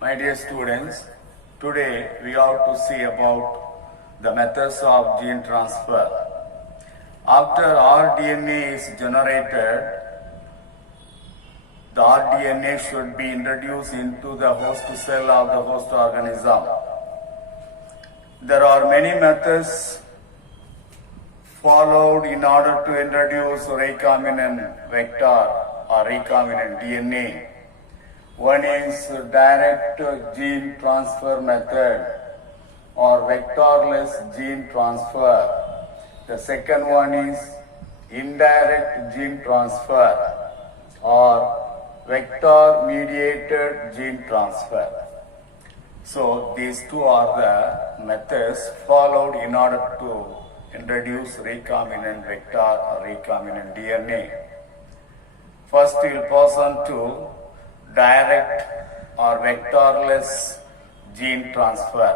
My dear students, today we have to see about the methods of gene transfer. After rDNA is generated, the rDNA should be introduced into the host cell of the host organism. There are many methods followed in order to introduce recombinant vector or recombinant DNA. One is direct gene transfer method or vectorless gene transfer. The second one is indirect gene transfer or vector mediated gene transfer. So these two are the methods followed in order to introduce recombinant vector or recombinant DNA. First we will pass on to direct or vectorless gene transfer.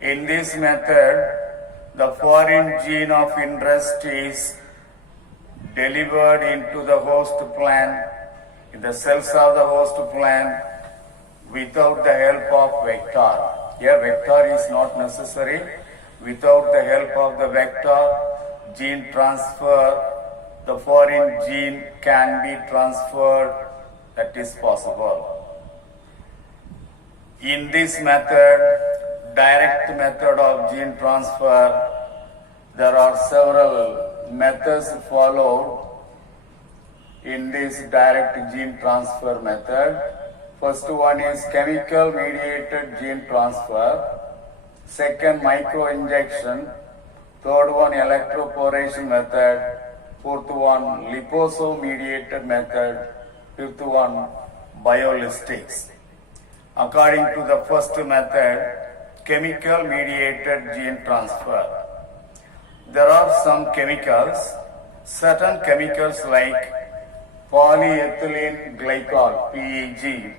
In this method, the foreign gene of interest is delivered into the host plant, in the cells of the host plant, without the help of vector. Here vector is not necessary. Without the help of the vector, gene transfer, the foreign gene can be transferred. That is possible. In this method, direct method of gene transfer, there are several methods followed in this direct gene transfer method. First one is chemical mediated gene transfer. Second, microinjection. Third one, electroporation method. Fourth one, liposome mediated method. Fifth one, biolistics. According to the first method, chemical mediated gene transfer. There are some chemicals, certain chemicals like polyethylene glycol, PEG,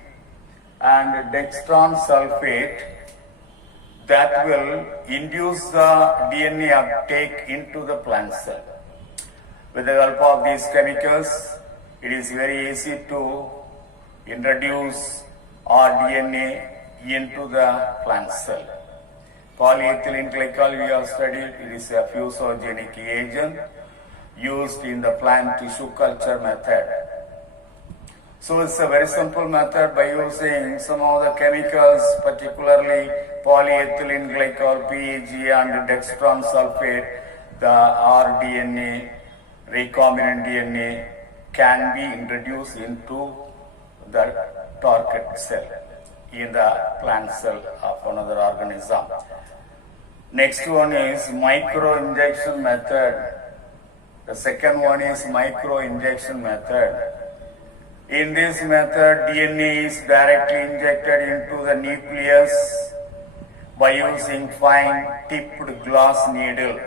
and dextran sulfate that will induce the DNA uptake into the plant cell. With the help of these chemicals, it is very easy to introduce rDNA into the plant cell. Polyethylene glycol we have studied, it is a fusogenic agent used in the plant tissue culture method. So it's a very simple method by using some of the chemicals, particularly polyethylene glycol, PEG and dextran sulfate, the rDNA, recombinant DNA can be introduced into the target cell in the plant cell of another organism. Next one is microinjection method. The second one is microinjection method. In this method, DNA is directly injected into the nucleus by using fine tipped glass needle.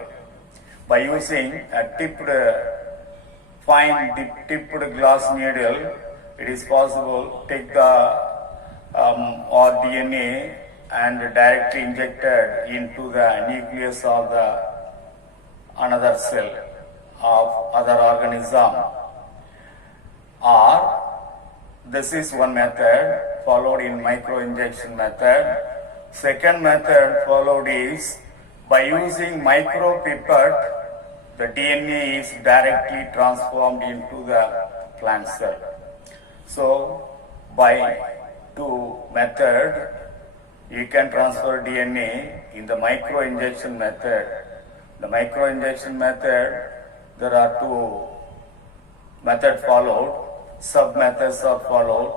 By using a tipped glass needle, it is possible to take the rDNA and directly injected into the nucleus of the another cell of other organism. Or this is one method followed in microinjection method. Second method followed is by using micropipette, the DNA is directly transformed into the plant cell. So by two methods, you can transfer DNA in the microinjection method. The microinjection method, there are two methods followed, sub-methods are followed.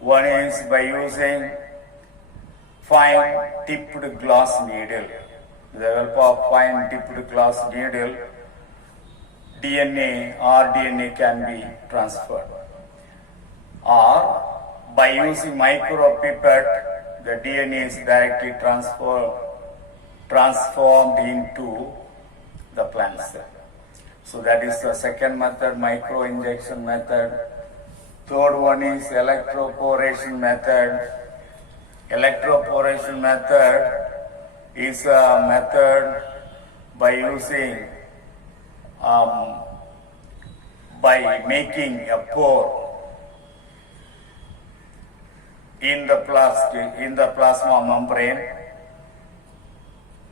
One is by using fine tipped glass needle. With the help of fine tipped glass needle, DNA or DNA can be transferred. Or by using micropipette, the DNA is directly transformed into the plant cell. So that is the second method, microinjection method. Third one is electroporation method. Electroporation method is a method by using by making a pore in the plasma membrane,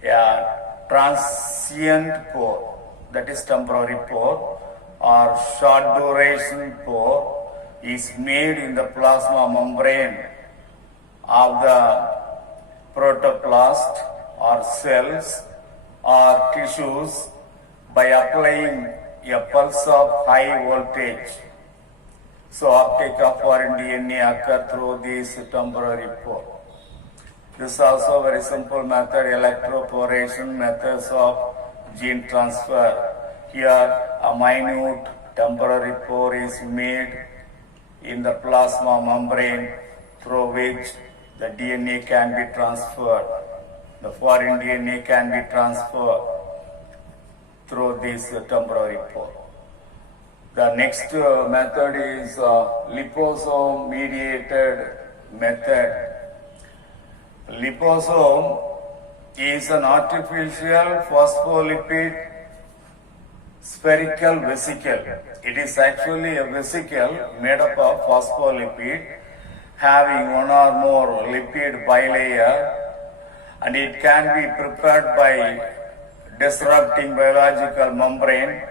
a transient pore, that is temporary pore, or short duration pore is made in the plasma membrane of the protoplast or cells or tissues by applying a pulse of high voltage. So uptake of foreign DNA occur through these temporary pore. This is also a very simple method, electroporation methods of gene transfer. Here a minute temporary pore is made in the plasma membrane through which the DNA can be transferred. The foreign DNA can be transferred through this temporary pore. The next method is liposome mediated method. Liposome is an artificial phospholipid spherical vesicle. It is actually a vesicle made up of phospholipid having one or more lipid bilayer, and it can be prepared by disrupting biological membrane.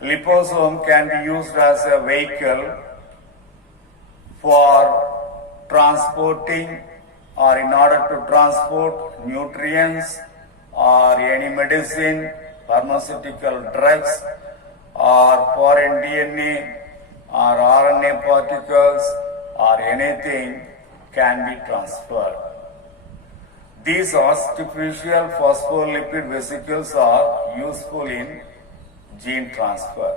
Liposome can be used as a vehicle for transporting or in order to transport nutrients or any medicine, pharmaceutical drugs, or foreign DNA or RNA particles or anything can be transferred. These artificial phospholipid vesicles are useful in gene transfer.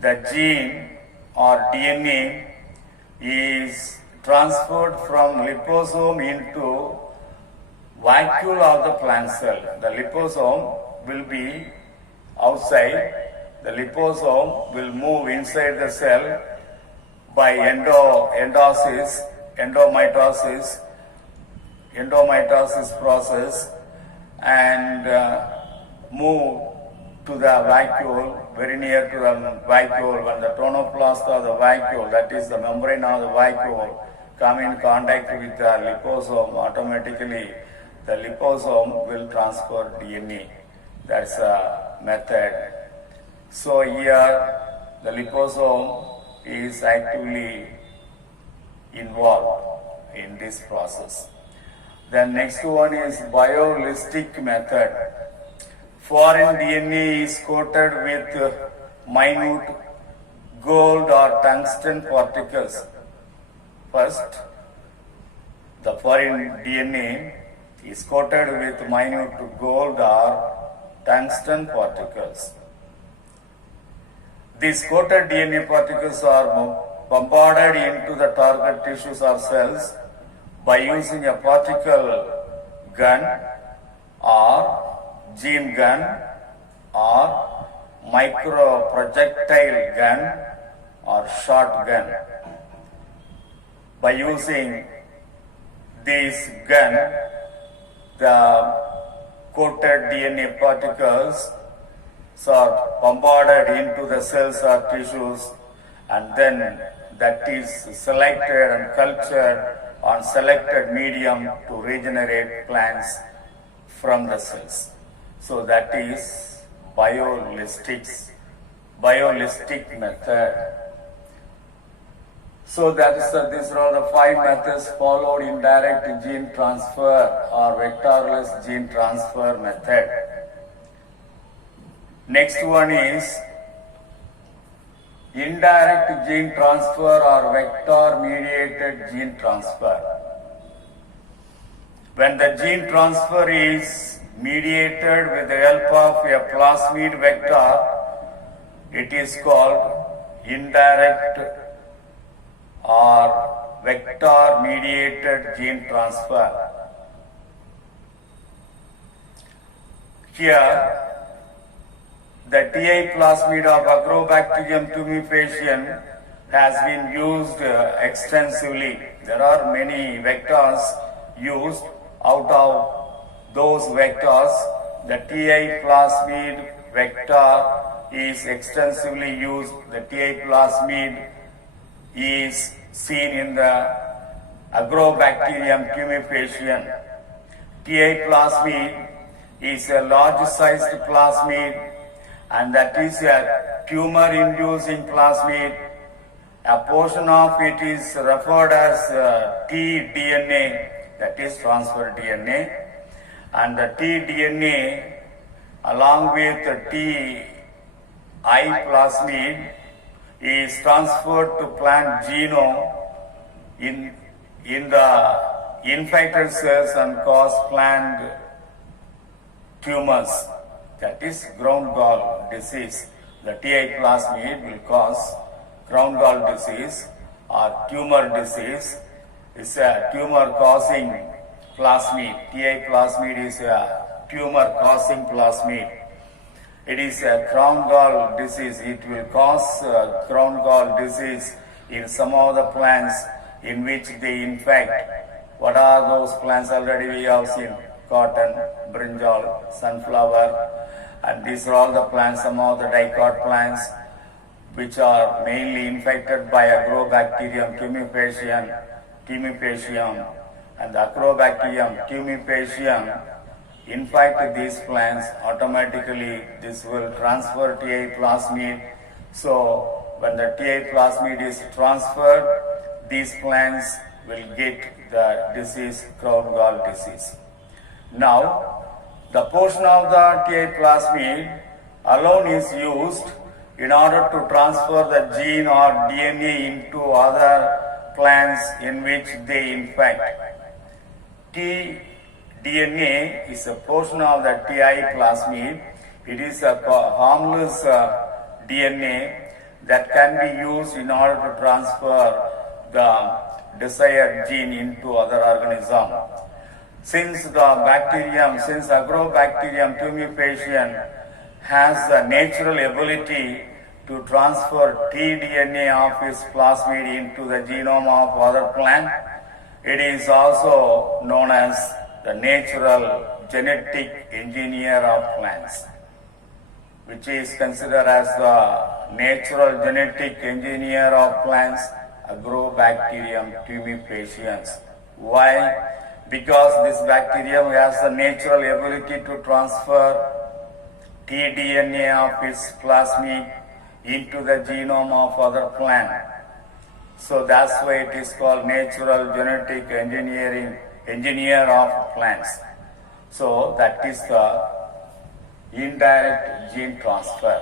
The gene or DNA is transferred from liposome into vacuole of the plant cell. The liposome will be outside. The liposome will move inside the cell by endomitosis process and move to the vacuole, very near to the vacuole. When the tonoplast of the vacuole, that is the membrane of the vacuole, come in contact with the liposome, automatically the liposome will transfer DNA. That's a method. So here the liposome is actively involved in this process. The next one is biolistic method. Foreign DNA is coated with minute gold or tungsten particles. First, the foreign DNA is coated with minute gold or tungsten particles. These coated DNA particles are bombarded into the target tissues or cells by using a particle gun or gene gun or micro projectile gun or shotgun. By using this gun, the coated DNA particles are bombarded into the cells or tissues, and then that is selected and cultured on selected medium to regenerate plants from the cells. So that is biolistic method. So these are the 5 methods followed in direct gene transfer or vectorless gene transfer method. Next one is indirect gene transfer or vector mediated gene transfer. When the gene transfer is mediated with the help of a plasmid vector, it is called indirect or vector mediated gene transfer. Here, the TI plasmid of Agrobacterium tumefaciens has been used extensively. There are many vectors used. Out of those vectors, the TI plasmid vector is extensively used. The TI plasmid is seen in the Agrobacterium tumefaciens. TA plasmid is a large-sized plasmid, and that is a tumor-inducing plasmid. A portion of it is referred as tDNA, that is transfer DNA, and the tDNA along with the TI plasmid is transferred to plant genome in the infected cells and cause plant tumors. That is ground gall disease. The TI plasmid will cause ground gall disease or tumor disease. It's a tumor causing plasmid. TI plasmid is a tumor causing plasmid. It is a ground gall disease. It will cause ground gall disease in some of the plants in which they infect. What are those plants? Already we have seen cotton, brinjal, sunflower, and these are all the plants, some of the dicot plants which are mainly infected by Agrobacterium tumefaciens, and the Agrobacterium tumefaciens infect these plants. Automatically this will transfer TI plasmid. So when the TI plasmid is transferred, these plants will get the disease, ground gall disease. Now, the portion of the TI plasmid alone is used in order to transfer the gene or DNA into other plants in which they infect. tDNA is a portion of the TI plasmid. It is a harmless DNA that can be used in order to transfer the desired gene into other organism. Since Agrobacterium tumefaciens has the natural ability to transfer tDNA of its plasmid into the genome of other plant, it is also known as the natural genetic engineer of plants, which is considered as the natural genetic engineer of plants, Agrobacterium tumefaciens. Why? Because this bacterium has the natural ability to transfer tDNA of its plasmid into the genome of other plant. So that's why it is called natural genetic engineer of plants. So that is the indirect gene transfer.